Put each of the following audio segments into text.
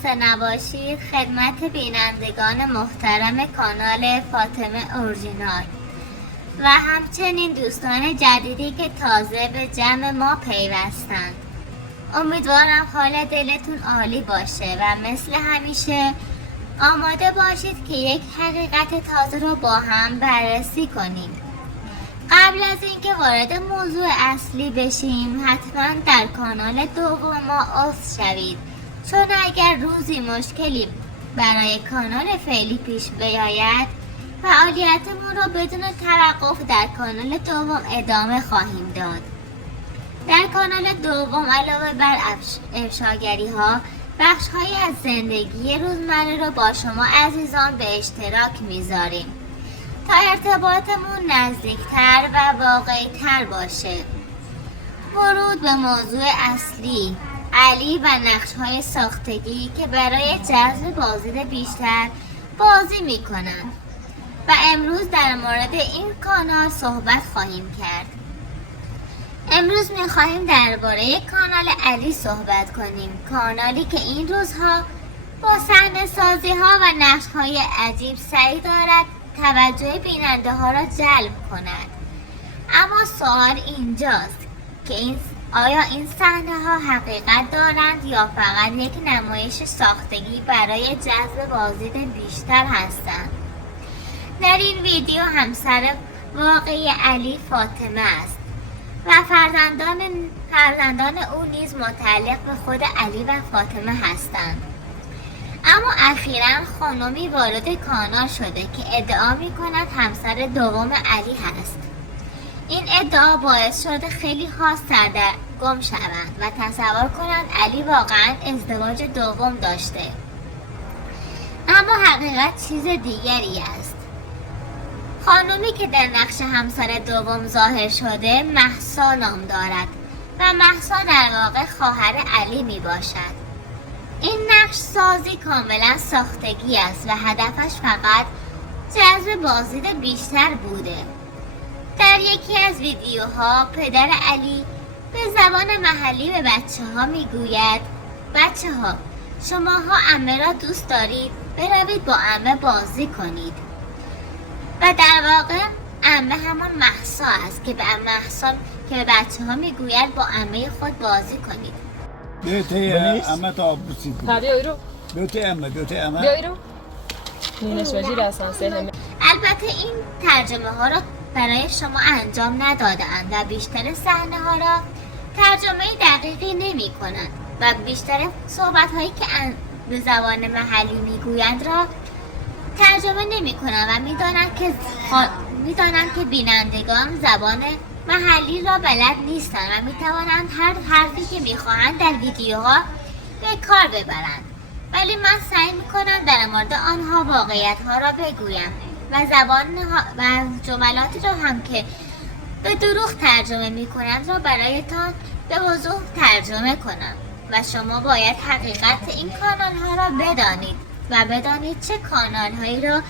خسته نباشید خدمت بینندگان محترم کانال فاطمه اورجینال و همچنین دوستان جدیدی که تازه به جمع ما پیوستند. امیدوارم حال دلتون عالی باشه و مثل همیشه آماده باشید که یک حقیقت تازه رو با هم بررسی کنیم. قبل از اینکه وارد موضوع اصلی بشیم حتما در کانال دوم ما عضو شوید، چون اگر روزی مشکلی برای کانال فعلی پیش بیاید فعالیتمون رو بدون توقف در کانال دوم ادامه خواهیم داد. در کانال دوم علاوه بر افشاگری ها بخش‌هایی از زندگی روزمره رو با شما عزیزان به اشتراک میذاریم تا ارتباطمون نزدیکتر و واقعی‌تر باشه. ورود به موضوع اصلی، علی و نقش‌های ساختگی که برای جذب بازدید بیشتر بازی میکنن و امروز در مورد این کانال صحبت خواهیم کرد. امروز میخواهیم درباره کانال علی صحبت کنیم، کانالی که این روزها با صحنه سازی ها و نقش های عجیب سعی دارد توجه بیننده ها را جلب کند. اما سوال اینجاست که آیا این صحنه ها حقیقت دارند یا فقط یک نمایش ساختگی برای جذب بازدید بیشتر هستند؟ در این ویدیو همسر واقعی علی فاطمه است و فرزندان او نیز متعلق به خود علی و فاطمه هستند. اما اخیراً خانمی وارد کانال شده که ادعا می کند همسر دوم علی هست. این ادعا باعث شده خیلی ها سردرگم شوند و تصور کنند علی واقعاً ازدواج دوم داشته. اما حقیقت چیز دیگری است. خانمی که در نقش همسر دوم ظاهر شده مهسا نام دارد و مهسا در واقع خواهر علی می باشد. این نقش سازی کاملا ساختگی است و هدفش فقط جذب بازدید بیشتر بوده. در یکی از ویدیوها پدر علی به زبان محلی به بچه ها می گوید بچه ها شماها عمه را دوست دارید؟ بروید با عمه بازی کنید. و در واقع عمه همون مهسا است که به مهسا که به بچه ها می گوید با عمه خود بازی کنید. بیوتی عمه تا بوسید. بیا ایرو. بیوتی عمه. بیا ایرو. نینش وزیر اسانسه همه. البته این ترجمه ها را برای شما انجام ندادند و بیشتر صحنه ها را ترجمه دقیقی نمی کنند و بیشتر صحبت هایی که به زبان محلی می گویند را ترجمه نمی کنند و میدانند که بینندگان زبان محلی را بلد نیستند و می توانند هر حرفی که می خواهند در ویدیوها به کار ببرند. ولی من سعی می کنم در مورد آنها واقعیت ها را بگویم و زبان و جملاتی را هم که به دروغ ترجمه می کنند را برایتان به وضوح ترجمه کنم و شما باید حقیقت این کانال ها را بدانید و بدانید چه کانال هایی را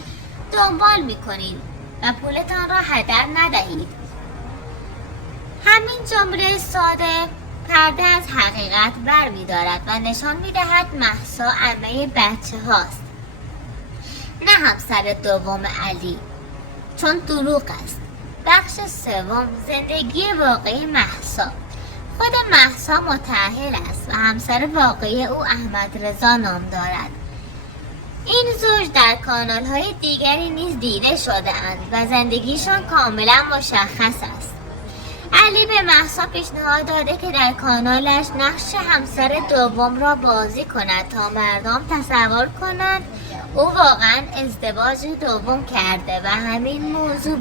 دنبال می کنید و پولتان را هدر ندهید. همین جمله ساده پرده از حقیقت بر می دارد و نشان می دهد مهسا عمه بچه هاست، نه همسر دوم علی، چون دروغ است. بخش سوم، زندگی واقعی مهسا. خود مهسا متأهل است و همسر واقعی او احمد رضا نام دارد. این زوج در کانال های دیگری نیز دیده شده اند و زندگیشان کاملا مشخص است. علی به مهسا پیشنهاد داده که در کانالش نقش همسر دوم را بازی کند تا مردم تصور کنند او واقعا ازدواج دوم کرده و همین موضوع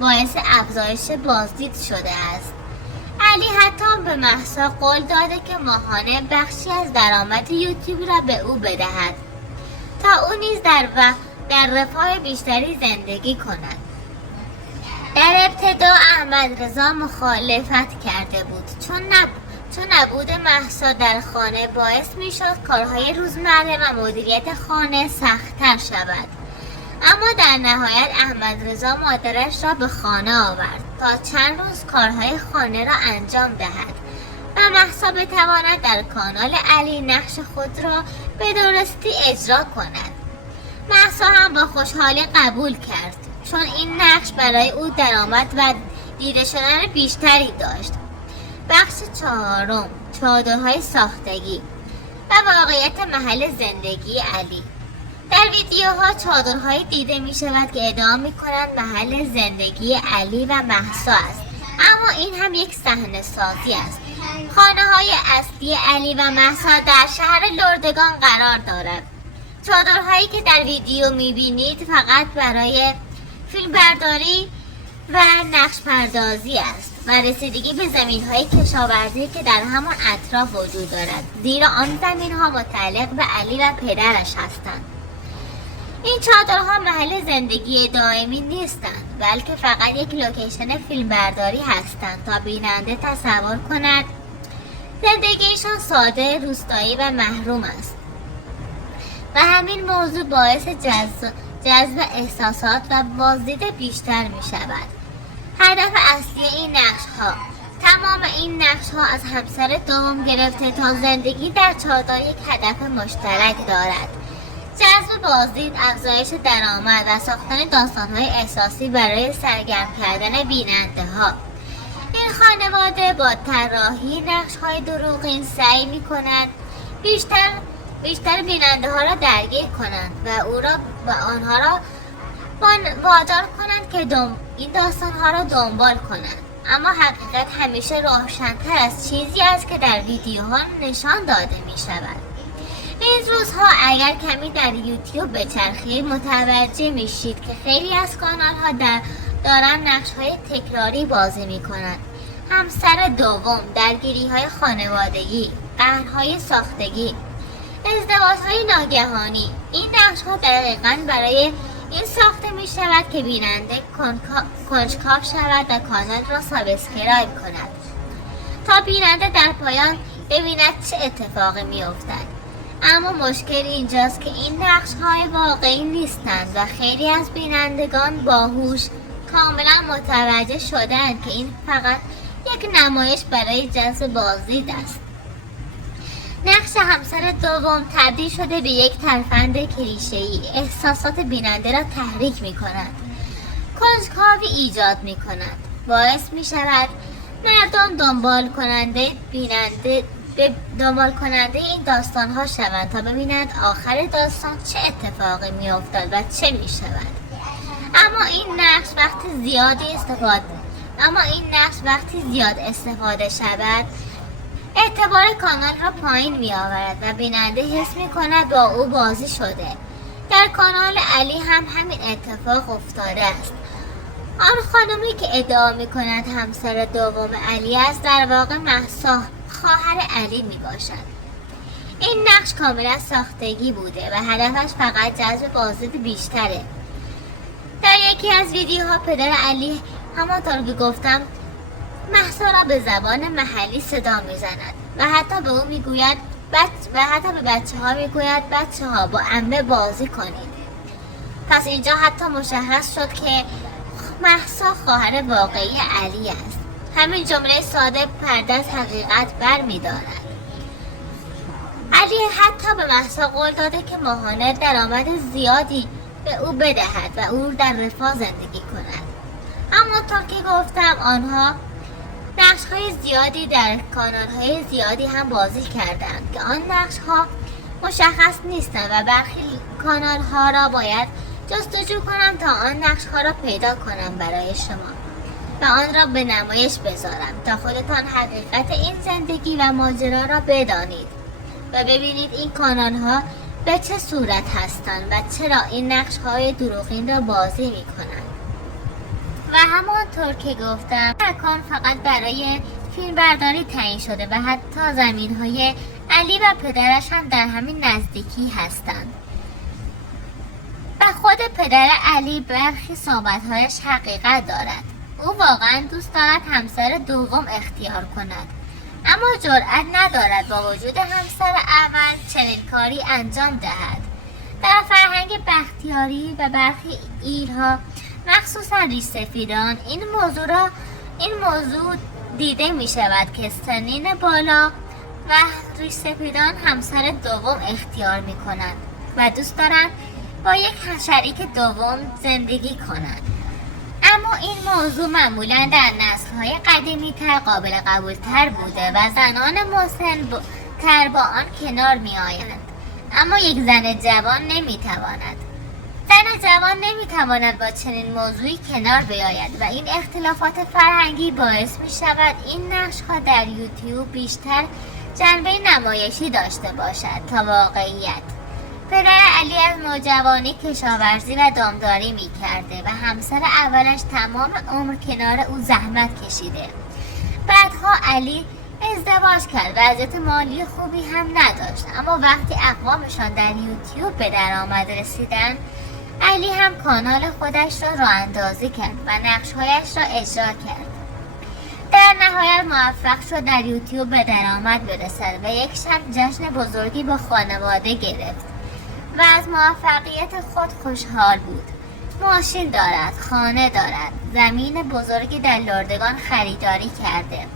باعث افزایش بازدید شده است. علی حتی به مهسا قول داده که ماهانه بخشی از درآمد یوتیوب را به او بدهد تا او نیز در رفاه بیشتری زندگی کند. در ابتدا احمد رضا مخالفت کرده بود چون نبود مهسا در خانه باعث می شد کارهای روزمره و مدیریت خانه سخت‌تر شود. اما در نهایت احمد رضا مادرش را به خانه آورد تا چند روز کارهای خانه را انجام دهد و مهسا تا بتواند در کانال علی نقش خود را به درستی اجرا کند. مهسا هم با خوشحالی قبول کرد چون این نقش برای او درآمد و دیده شدن بیشتری داشت. بخش چهارم، چادرهای ساختگی و واقعیت محل زندگی علی. در ویدیوها چادرهایی دیده می شود که ادعا می کنند محل زندگی علی و مهسا است، اما این هم یک صحنه سازی است. خانه های اصلی علی و مهسا در شهر لردگان قرار دارد. چادرهایی که در ویدیو می بینید فقط برای فیلم برداری و نقش پردازی است و رسیدگی به زمین های کشاورزی که در همان اطراف وجود دارد، زیرا آن زمین ها متعلق به علی و پدرش هستند. این چادرها محل زندگی دائمی نیستند، بلکه فقط یک لوکیشن فیلم برداری هستند تا بیننده تصور کند زندگیشان ساده، روستایی و محروم است و همین موضوع باعث جذب احساسات و بازدید بیشتر می شود. هدف اصلی این نقش ها، تمام این نقش ها از همسر دوم گرفته تا زندگی در چادر یک هدف مشترک دارد: جذب بازدید، افزایش درآمد و ساختن داستان‌های احساسی برای سرگرم کردن بیننده ها. این خانواده با طراحی نقش‌های دروغین سعی می‌کنند بیشتر بیننده ها را درگیر کنند و آنها را وادار کنند که این داستان ها را دنبال کنند. اما حقیقت همیشه روشن‌تر از چیزی است که در ویدیوها نشان داده می شود. این روزها اگر کمی در یوتیوب بچرخید متوجه میشید که خیلی از کانال ها دارن نقش های تکراری بازی می کنند. همسر دوم، درگیری های خانوادگی، قهرهای ساختگی، ازدواج های ناگهانی. این نقش ها دقیقاً برای این ساخته می شود که بیننده کنجکاو شود و کانال را سابسکرایب کند تا بیننده در پایان ببیند چه اتفاقی می افتد. اما مشکل اینجاست که این نقش های واقعی نیستند و خیلی از بینندگان باهوش کاملا متوجه شدند که این فقط یک نمایش برای جذب بازدید است. نقش همسر دوم تبدیل شده به یک ترفند کلیشه‌ای، احساسات بیننده را تحریک می کند، کنجکاوی ایجاد می کند، باعث می شود مردم دنبال کننده این داستان ها شوند تا ببینند آخر داستان چه اتفاقی می افتد و چه می شود. اما این نقش وقتی زیاد استفاده شود اعتبار کانال را پایین می آورد و بیننده حس می کند با او بازی شده. در کانال علی هم همین اتفاق افتاده است. آن خانمی که ادعا می کند همسر دوم علی است در واقع مهسا خواهر علی می باشد. این نقش کاملا ساختگی بوده و هدفش فقط جذب بازدید بیشتره. در یکی از ویدیوها پدر علی همانطور که گفتم مهسا را به زبان محلی صدا می زند و حتی به او می گوید به بچه ها می گوید بچه ها با عمه بازی کنید. پس اینجا حتی مشخص شد که مهسا خواهر واقعی علی است. همین جمله ساده پرده از حقیقت بر می دارد. علی حتی به مهسا قول داده که ماهانه درآمد زیادی به او بدهد و او در رفاه زندگی کند. اما طور که گفتم آنها نقش‌های زیادی در کانال‌های زیادی هم بازی کردند که آن نقش‌ها مشخص نیستند و برخی کانال‌ها را باید جستجو کنم تا آن نقش‌ها را پیدا کنم برای شما و آن را به نمایش بذارم تا خودتان حقیقت این زندگی و ماجرا را بدانید و ببینید این کانال‌ها به چه صورت هستند و چرا این نقش‌های دروغین را بازی می‌کنند. و همانطور که گفتم مکان فقط برای فیلم برداری تعیین شده و حتی زمین‌های علی و پدرش هم در همین نزدیکی هستند. و خود پدر علی برخی صحبت‌هایش حقیقت دارد. او واقعا دوست دارد همسر دوم اختیار کند، اما جرأت ندارد با وجود همسر اول چنین کاری انجام دهد. در فرهنگ بختیاری و برخی ایرها مخصوصا ریش‌سفیدان این موضوع دیده می شود که سنین بالا و ریش سپیدان همسر دوم اختیار می کنند و دوست دارند با یک شریک دوم زندگی کنند. اما این موضوع معمولا در نسل‌های قدیمی تر قابل قبول تر بوده و زنان مسن تر با آن کنار می آیند. اما یک زن جوان نمی تواند. زن جوان نمی تواند با چنین موضوعی کنار بیاید و این اختلافات فرهنگی باعث می شود این نقش‌ها در یوتیوب بیشتر جنبه نمایشی داشته باشد تا واقعیت. پدر علی از نوجوانی کشاورزی و دامداری می کرده و همسر اولش تمام عمر کنار او زحمت کشیده. بعدها علی ازدواج کرد و وضعیت مالی خوبی هم نداشت، اما وقتی اقوامشان در یوتیوب به درآمد رسیدن، علی هم کانال خودش را راه اندازی کرد و نقشهایش را اجرا کرد. در نهایت موفق شد در یوتیوب به درآمد برسد و یک شب جشن بزرگی با خانواده گرفت و از موفقیت خود خوشحال بود. ماشین دارد، خانه دارد، زمین بزرگی در لردگان خریداری کرده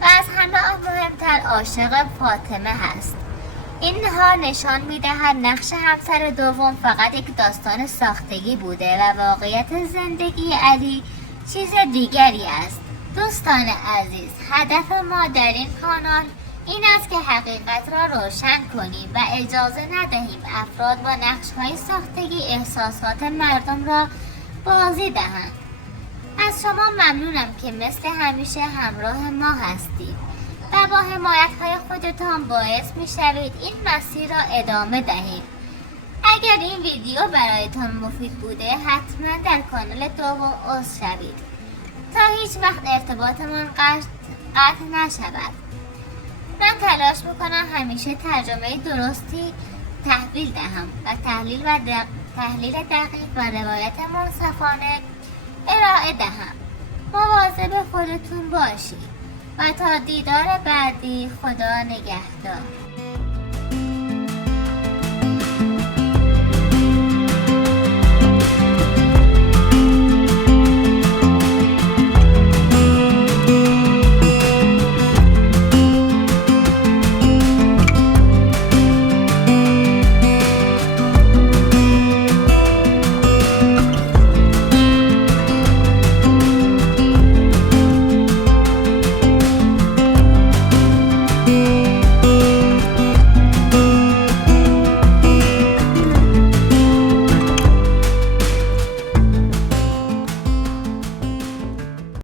و از همه مهمتر عاشق فاطمه هست. این حال نشان می‌دهد نقش همسر دوم فقط یک داستان ساختگی بوده و واقعیت زندگی علی چیز دیگری است. دوستان عزیز، هدف ما در این کانال این است که حقیقت را روشن کنیم و اجازه ندهیم افراد با نقش‌های ساختگی احساسات مردم را بازی دهند. از شما ممنونم که مثل همیشه همراه ما هستید و با حمایت‌های خودتان باعث می‌شوید این مسیر را ادامه دهید. اگر این ویدیو برایتان مفید بوده حتما در کانال دوم عضو شوید تا هیچ وقت ارتباطمان قطع نشود. من تلاش میکنم همیشه ترجمه درستی تحویل دهم و تحلیل دقیق و روایت منصفانه ارائه دهم. مواظب خودتون باشید و تا دیدار بعدی، خدا نگهدار.